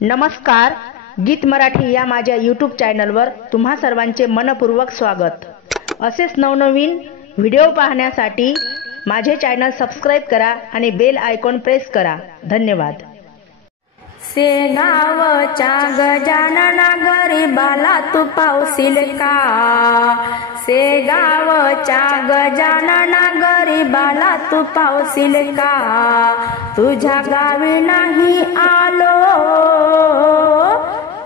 नमस्कार, गीत मराठी या माझ्या यूट्यूब चॅनलवर तुम्हा सर्वांचे मनपूर्वक स्वागत। असेच नवनवीन व्हिडिओ पाहण्यासाठी माझे चॅनल सबस्क्राइब करा आणि बेल आयकॉन प्रेस करा। धन्यवाद। शेगावच्या गजानना गरीबाला तू पावशील का? शेगावच्या गजानना गरीबाला तू पावशील का? तुझ्या गावी नाही आलो,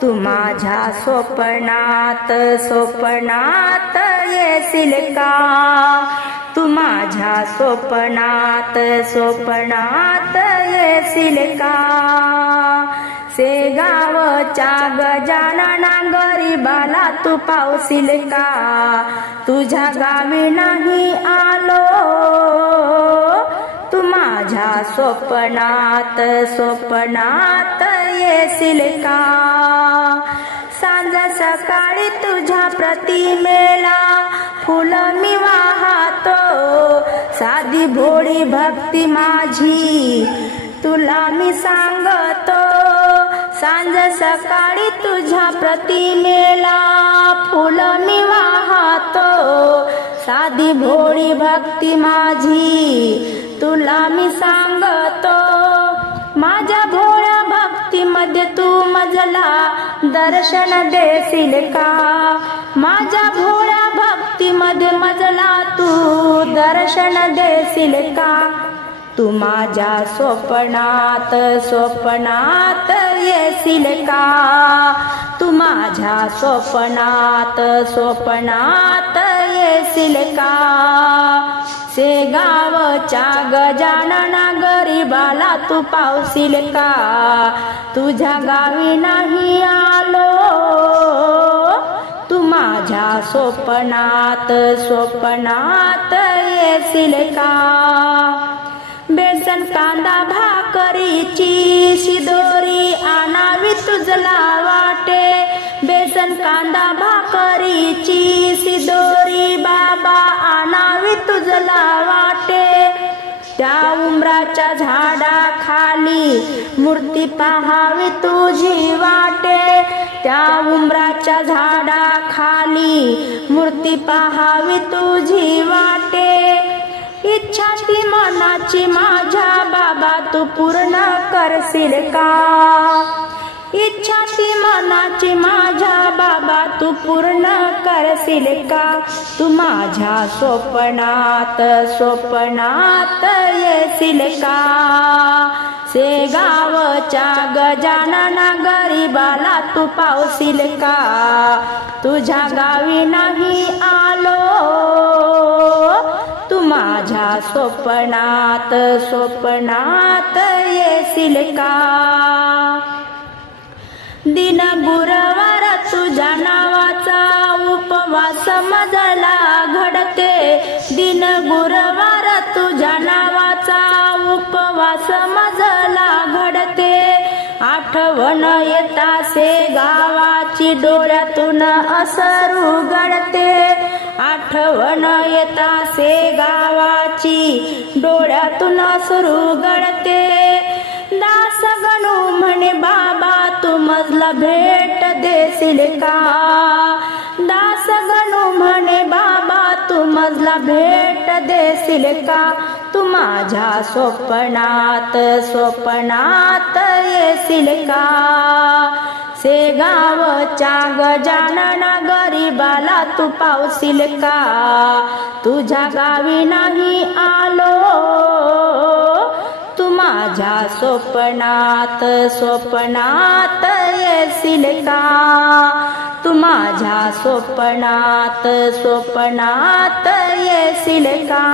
तू माझ्या स्वप्नात स्वप्नात येशील का? तू माझ्या स्वप्नात स्वप्नात येशील का? शेगावच्या गजानना गरीबाला तू पावशील का? तुझ्या गावी नाही आलो, तू माझ्या स्वप्नात स्वप्नात येशील का? सांज सकाळी तुझ्या प्रतिमेला फुलं मी वाहतो, साधी भोळी भक्ती माझी तुला मी सांगतो। सांज सकाळी तुझ्या प्रतिमेला फुलं मी वाहतो, साधी भोळी भक्ती माझी तुला मी सांगतो। माझ्या भोळ्या भक्तीमध्ये तू मजला दर्शन देशील का? माझ्या भोळ्या भक्तीमध्ये मजला तू दर्शन देशील का? तू माझ्या स्वप्नात स्वप्नात येशील का? तू माझ्या स्वप्नात स्वप्नात येशील का? शेगावच्या गजानना गरीबाला तू पावशील का? तुझ्या गावी नाही आलो, तू माझ्या स्वप्नात स्वप्नात येशील का? बेसन कांदा भाकरीची शिदोरी आणावी तुझला वाटे, बेसन कांदा भाकरीची शिदोरी बाबा आणावी तुझला वाटे। त्या उंबराच्या झाडाखाली मूर्ती पाहावी तुझी वाटे, त्या उंबराच्या झाडाखाली मूर्ती पाहावी तुझी वाटे। इच्छा ती मनाची माझ्या बाबा तू पूर्ण करशील का? इच्छा ती मनाची माझ्या बाबा तू पूर्ण करशील का? तू माझ्या स्वप्नात स्वप्नात येशील का? शेगावच्या गजानना गरीबाला तू पावशील का? तुझ्या गावी नाही आलो, तू माझ्या स्वप्नात स्वप्नात येशील का? दिन गुरुवार तुझ्या नावाचा उपवास मजला घडते, दिन गुरुवार तुझ्या नावाचा उपवास मजला घडते। आठवण येता शेगावाची डोळ्यातून असरू गळते, आठवण येता शेगावाची डोळ्यातून असरू गळते। दास गणू म्हणे बाबा तू मजला भेट देशील का? दास गणू म्हणे बाबा तू मजला भेट देशील का? तू माझ्या स्वप्नात स्वप्नात येशील का? शेगावच्या गजानना गरीबाला तू पावशील का? तुझ्या गावी नाही आलो, तू माझ्या स्वप्नात स्वप्नात येशील का? तू माझ्या स्वप्नात स्वप्नात येशील का?